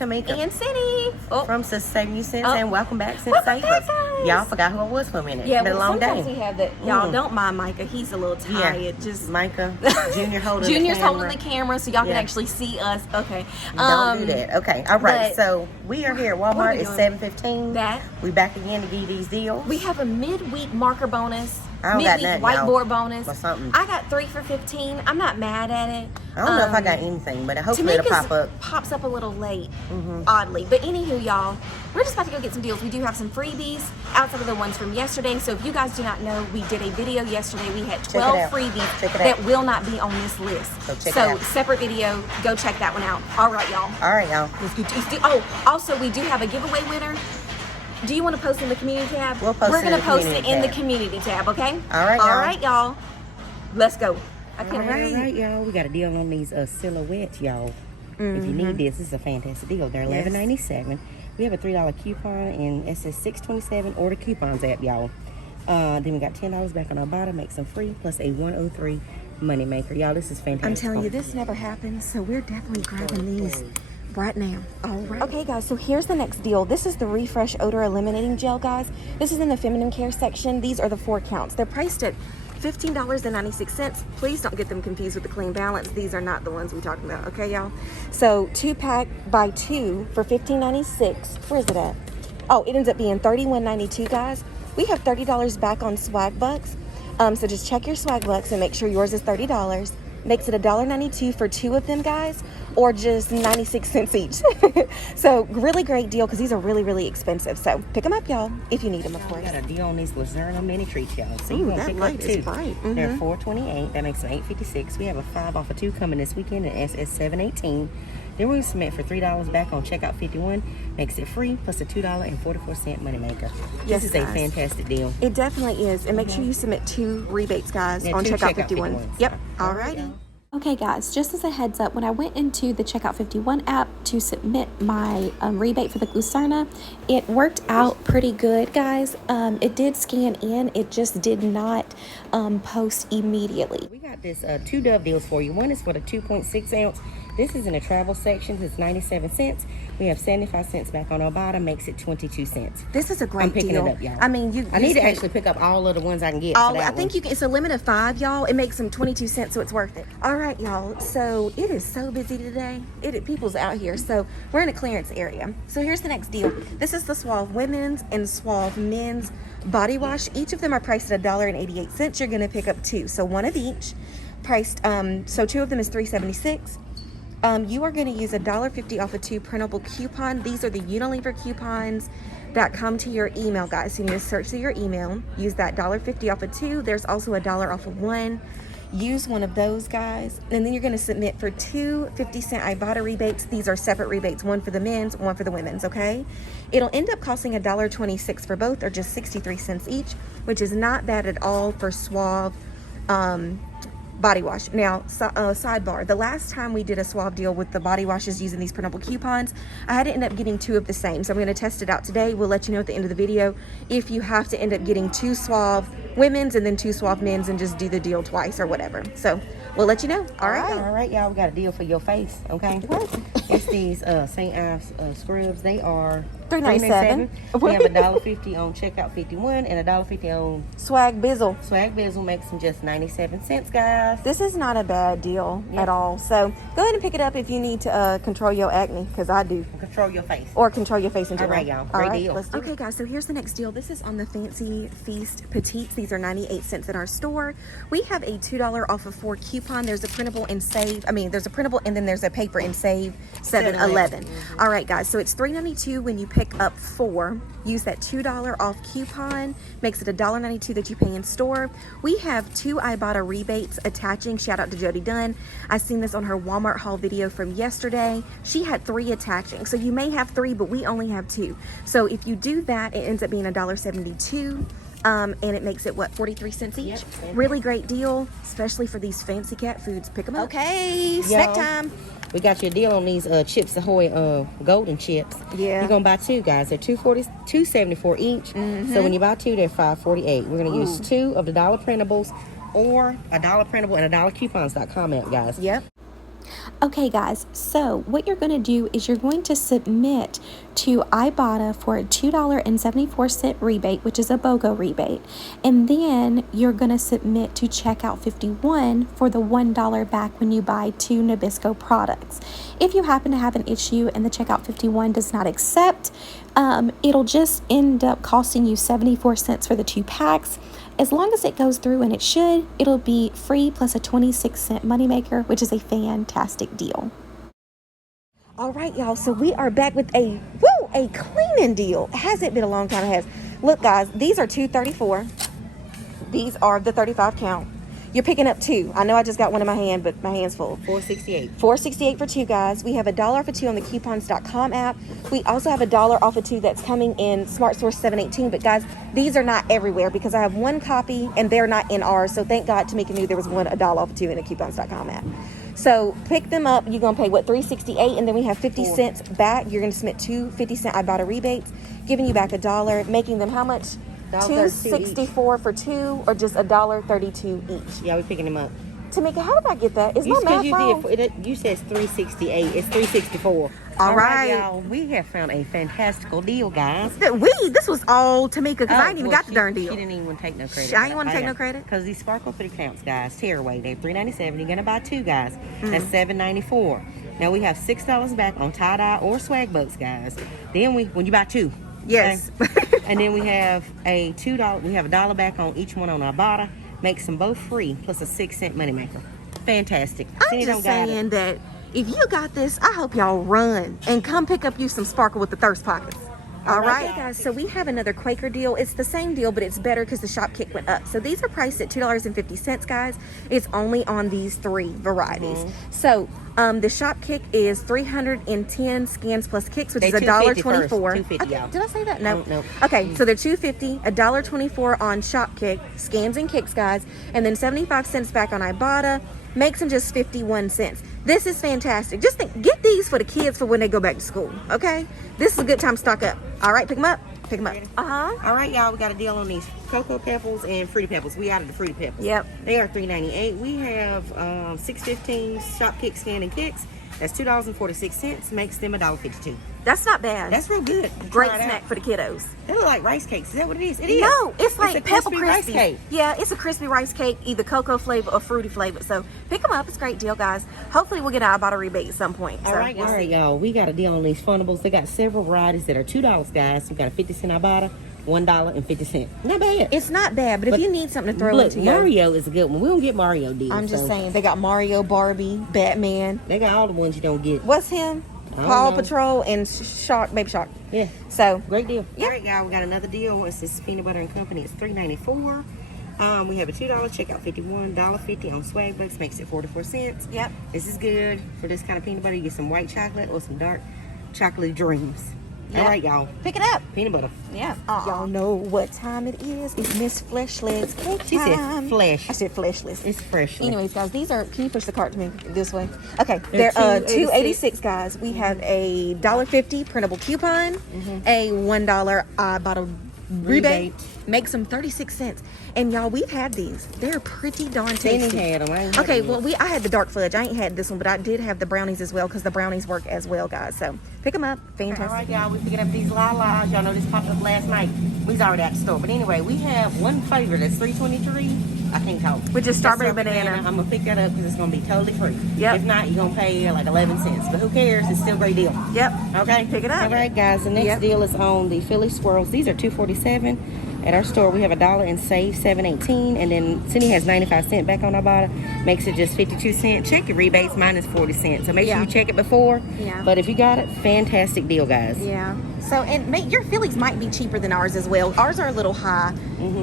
Tamika and Cindy from Saving You Cents, and welcome back, Sensavers. Y'all forgot who I was for a minute. Yeah, been a long sometimes day. we have that. Y'all don't mind Micah. He's a little tired. Yeah. Just Micah, Junior holding Junior's the camera. holding the camera so y'all can actually see us. Okay. Don't do that. Okay. All right. but- So we are here at Walmart. It's 7:15. We back again to give you these deals. We have a midweek marker bonus. I don't got Midweek nothing, whiteboard bonus. or something. I got 3 for $15. I'm not mad at it. I don't know if I got anything, but hopefully it'll pop up. Pops up a little late, oddly. But anywho, y'all, we're just about to go get some deals. We do have some freebies outside of the ones from yesterday. So if you guys do not know, we did a video yesterday. We had 12 freebies that will not be on this list. So separate video. Go check that one out. All right, y'all. All right, y'all. Let's get to Oh, also, we do have a giveaway winner. Do you want to post in the community tab? We'll post We're going to post it in the community tab, okay? All right, y'all. All right, y'all. Let's go. All right, y'all. We got a deal on these silhouettes, y'all. If you need this is a fantastic deal. They're $11.97. We have a $3 coupon, and it says $6.27. Order coupons app, y'all. Then we got $10 back on our bottom, makes them free, plus a $103 money maker. Y'all, this is fantastic. I'm telling you, this never happens, so we're definitely grabbing these right now. All right. Okay, guys, so here's the next deal. This is the Refresh Odor Eliminating Gel, guys. This is in the feminine care section. These are the 4 counts. They're priced at $15.96. Please don't get them confused with the Clean Balance. These are not the ones we're talking about, okay, y'all? So 2-pack by 2 for $15.96. Where is it at? Oh, it ends up being $31.92, guys. We have $30 back on swag bucks. So just check your swag bucks and make sure yours is $30. Makes it $1.92 for 2 of them, guys, or just 96 cents each. So really great deal because these are really, really expensive. So pick them up, y'all, if you need them, of course. We got a deal on these Luzerna mini treats, y'all. So Ooh, you that pick light up is 2. bright. They're $4.28. That makes them $8.56. We have a 5 off of 2 coming this weekend at SS $7.18. Then we're going to submit for $3 back on checkout 51. Makes it free, plus a $2.44 money maker. Yes, this is a fantastic deal. It definitely is. And make sure you submit 2 rebates, guys, on checkout 51. Yep. All righty. Okay guys, just as a heads up, when I went into the Checkout 51 app to submit my rebate for the Glucerna, it worked out pretty good, guys. It did scan in, it just did not post immediately. We got this 2 Dove deals for you. One is for the 2.6 ounce. This is in the travel section. It's 97 cents. We have 75 cents back on our bottom, makes it 22 cents. This is a great I'm picking deal. it up, y'all. I mean, I need to actually pick up all of the ones I can get. I think you can. It's a limit of 5, y'all. It makes them 22 cents, so it's worth it. All right, y'all. So it is so busy today. People's out here. So we're in a clearance area. So here's the next deal. This is the Suave Women's and Suave Men's body wash. Each of them are priced at $1.88. You're going to pick up 2, so 1 of each. Priced. So 2 of them is $3.76. You are going to use $1.50 off of 2 printable coupon. These are the Unilever coupons that come to your email, guys. So you need to search through your email. Use that $1.50 off of 2. There's also $1 off of 1. Use one of those, guys. And then you're going to submit for 2 50-cent Ibotta rebates. These are separate rebates, one for the men's, one for the women's, okay? It'll end up costing $1.26 for both, or just 63 cents each, which is not bad at all for Suave body wash. Now, sidebar, the last time we did a Suave deal with the body washes using these printable coupons, I had to end up getting 2 of the same. So I'm going to test it out today. We'll let you know at the end of the video if you have to end up getting 2 Suave women's and then 2 Suave men's and just do the deal twice or whatever. So we'll let you know. All right, y'all. We got a deal for your face, okay? It's these St. Ives scrubs. They are $3.97. We have $1.50 on checkout 51 and $1.50 on Swag Bizzle. Swag Bizzle makes them just 97 cents, guys. This is not a bad deal at all. So go ahead and pick it up if you need to control your acne, because I do. Control your face. Or control your face in general. All right, y'all. Great deal. Okay, guys, so here's the next deal. This is on the Fancy Feast Petites. These are 98 cents in our store. We have a $2 off of 4 coupon. There's a printable and save. There's a printable and then there's a paper and save 7-11. All right, guys, so it's $3.92 when you pick up 4. Use that $2 off coupon. Makes it $1.92 that you pay in store. We have 2 Ibotta rebates attaching. Shout out to Jody Dunn. I seen this on her Walmart haul video from yesterday. She had 3 attaching. So you may have 3, but we only have 2. So if you do that, it ends up being $1.72. And it makes it, what, 43 cents each? Yep. Really great deal, especially for these fancy cat foods. Pick them up. Okay, snack time. We got you a deal on these Chips Ahoy golden chips. Yeah. You're going to buy 2, guys. They're $2.74 each. So when you buy 2, they're $5.48. We're going to use 2 of the $1 printables or $1 printable and $1 coupons.com app, guys. Yep. Okay guys, so what you're going to do is you're going to submit to Ibotta for a $2.74 rebate, which is a BOGO rebate, and then you're going to submit to Checkout 51 for the $1 back when you buy 2 Nabisco products. If you happen to have an issue and the Checkout 51 does not accept, it'll just end up costing you 74 cents for the 2 packs. As long as it goes through, and it should, it'll be free plus a 26-cent moneymaker, which is a fantastic deal. All right, y'all, so we are back with a cleaning deal. Hasn't been a long time, it has. Look, guys, these are $2.34. These are the 35 count. You're picking up 2. I know I just got one in my hand, but my hand's full. $4.68. $4.68 for 2, guys. We have $1 off of 2 on the coupons.com app. We also have $1 off of 2 that's coming in Smart Source 718. But guys, these are not everywhere because I have 1 copy and they're not in ours. So thank God Tamika knew there was $1 off of 2 in the coupons.com app. So pick them up. You're gonna pay what, $3.68, and then we have 50 cents back. You're gonna submit 2 50-cent Ibotta rebates, giving you back $1, making them how much? $2.64 for 2, or just $1.32 each. Yeah, we're picking them up. Tamika, how did I get that? Is my math wrong? You said $3.68. It's $3.64. All right, y'all. We have found a fantastical deal, guys. This was all Tamika because I ain't even got the darn deal. She didn't even want to take no credit. I ain't want to take no credit. Because these sparkle 3 counts, guys, tearaway, they're $3.97. You're gonna buy 2, guys. That's $7.94. Now we have $6 back on tie-dye or swag bucks, guys. Then when you buy 2. Yes. Okay? And then we have a $2. We have $1 back on each one on Ibotta. Makes them both free plus a 6-cent moneymaker. Fantastic. I'm just saying that if you got this, I hope y'all run and come pick up you some sparkle with the thirst pockets. All right, guys, so we have another Quaker deal. It's the same deal, but it's better because the shop kick went up. So these are priced at $2.50, guys. It's only on these 3 varieties. So the shop kick is 310 scans plus kicks, which is $1.24. $2.50. Did I say that? No. No. Okay, so they're $2.50, $1.24 on shop kick, scans and kicks, guys, and then 75 cents back on Ibotta. Makes them just 51 cents. This is fantastic. Just get these for the kids for when they go back to school, okay? This is a good time to stock up. All right, pick them up. Pick them up. All right, y'all, we got a deal on these Cocoa Pebbles and Fruity Pebbles. We added the Fruity Pebbles. Yep. They are $3.98. We have 6.15 shop kick, scan, and kicks. That's $2.46. Makes them $1.52. That's not bad. That's real good. Great snack for the kiddos. They look like rice cakes. Is that what it is? It is. No, it's like a Pebble crispy rice cake. Yeah, it's a crispy rice cake, either cocoa flavor or fruity flavor. So pick them up. It's a great deal, guys. Hopefully we'll get an Ibotta rebate at some point. All right, y'all. We got a deal on these Fundables. They got several varieties that are $2, guys. We got a 50-cent Ibotta, $1.50. Not bad. It's not bad, but if you need something to throw into Mario is a good one. We don't get Mario deals. I'm just saying, they got Mario, Barbie, Batman. They got all the ones you don't get. What's him? Paw Patrol and Baby Shark. Yeah. So great deal. Yep. All right, y'all. We got another deal. It's this peanut butter and company. It's $3.94. We have a $2 checkout, $51, $1.50 on swag bucks, makes it 44 cents. Yep. This is good for this kind of peanut butter. You get some white chocolate or some dark chocolate dreams. Yep. All right, y'all. Pick it up. Peanut butter. Yeah. Y'all know what time it is. It's Miss Fleshlet's cake time. She said flesh. I said fleshless. It's fresh. Anyways, guys, these are, can you push the cart to me this way? Okay, they're $2.86, guys. We have a $1.50 printable coupon, a $1 Ibotta rebate. Makes them 36 cents. And y'all, we've had these. They're pretty darn tasty. Had them. Okay, well, I had the dark fudge. I ain't had this one, but I did have the brownies as well because the brownies work as well, guys. So pick them up. Fantastic. All right, y'all. We picking up these la-las. Y'all know this popped up last night. We was already at the store. But anyway, we have one flavor that's $3.23. I can't talk. Which is strawberry banana. I'm going to pick that up because it's going to be totally free. Yep. If not, you're going to pay like 11 cents. But who cares? It's still a great deal. Yep. Okay? Pick it up. All right, guys. The next deal is on the Philly Swirls. These are $2.47. At our store, we have $1 and save $7.18, and then Cindy has 95 cents back on Ibotta, makes it just 52 cents. Check your rebates, mine is 40 cents. So make sure you check it before. Yeah. But if you got it, fantastic deal, guys. Yeah. So, and your Phillies might be cheaper than ours as well. Ours are a little high.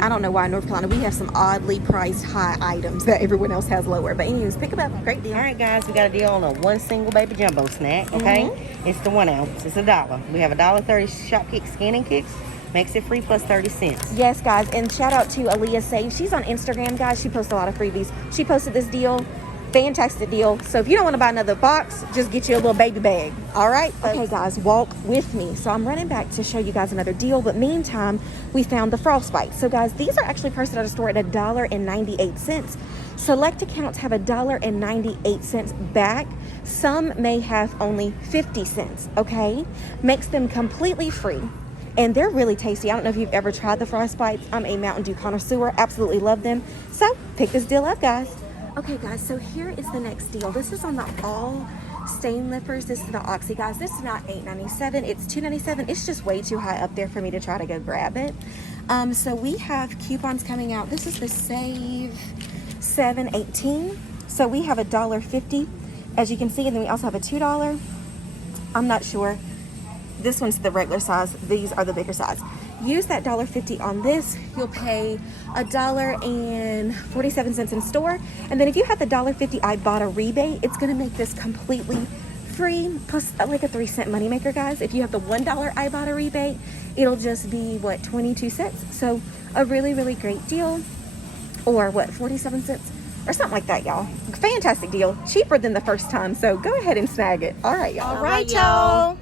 I don't know why in North Carolina we have some oddly priced high items that everyone else has lower. But anyways, pick them up. Great deal. All right, guys, we got a deal on a one single baby jumbo snack. Okay, it's the 1 ounce. It's $1. We have $1.30 shop kick, scanning kicks. Makes it free plus 30 cents. Yes, guys, and shout out to Aaliyah Save. She's on Instagram, guys. She posts a lot of freebies. She posted this deal. Fantastic deal. So if you don't want to buy another box, just get you a little baby bag. All right? Okay, guys, walk with me. So I'm running back to show you guys another deal. But meantime, we found the Frostbite. So, guys, these are actually priced at our store at $1.98. Select accounts have $1.98 back. Some may have only 50 cents, okay? Makes them completely free. And they're really tasty. I don't know if you've ever tried the Frost Bites. I'm a Mountain Dew connoisseur. Absolutely love them. So pick this deal up, guys. Okay, guys, so here is the next deal. This is on the all stain lifters. This is the Oxy, guys. This is not $8.97. It's $2.97. It's just way too high up there for me to try to go grab it. So we have coupons coming out. This is the Save 718. So we have $1.50, as you can see, and then we also have a $2. I'm not sure. This one's the regular size. These are the bigger size. Use that $1.50 on this. You'll pay $1.47 in store. And then if you have the $1.50 Ibotta rebate, it's going to make this completely free, plus like a 3-cent moneymaker, guys. If you have the $1 Ibotta rebate, it'll just be, what, 22 cents? So a really, really great deal. Or what, 47 cents? Or something like that, y'all. Fantastic deal. Cheaper than the first time. So go ahead and snag it. All right, y'all. All right, y'all.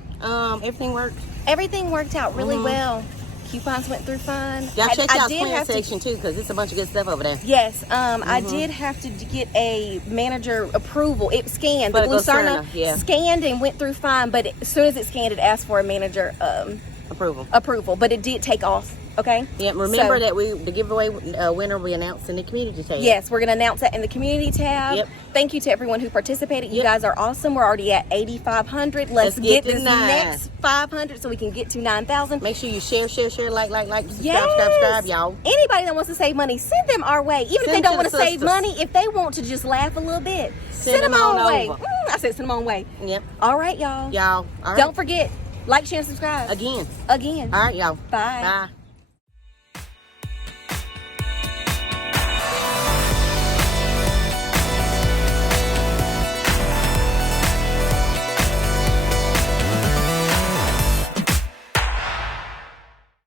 Everything worked. Everything worked out really well. Coupons went through fine. Y'all check out clearance section too, because it's a bunch of good stuff over there. Yes, I did have to get a manager approval. It scanned. For The the Glucerna yeah. scanned and went through fine, but as soon as it scanned, it asked for a manager approval. But it did take off. Okay. Yeah. Remember that the giveaway winner we announced in the community tab. Yes, we're gonna announce that in the community tab. Yep. Thank you to everyone who participated. You guys are awesome. We're already at 8,500. Let's get this next 500 so we can get to 9,000. Make sure you share, like, Yes. subscribe, y'all. Anybody that wants to save money, send them our way. Even if they don't want to save money, if they want to just laugh a little bit, send them our way. I said send them our way. Yep. All right, y'all. All right. Don't forget, like, share, and subscribe. Again. Again. All right, y'all. Bye. Bye.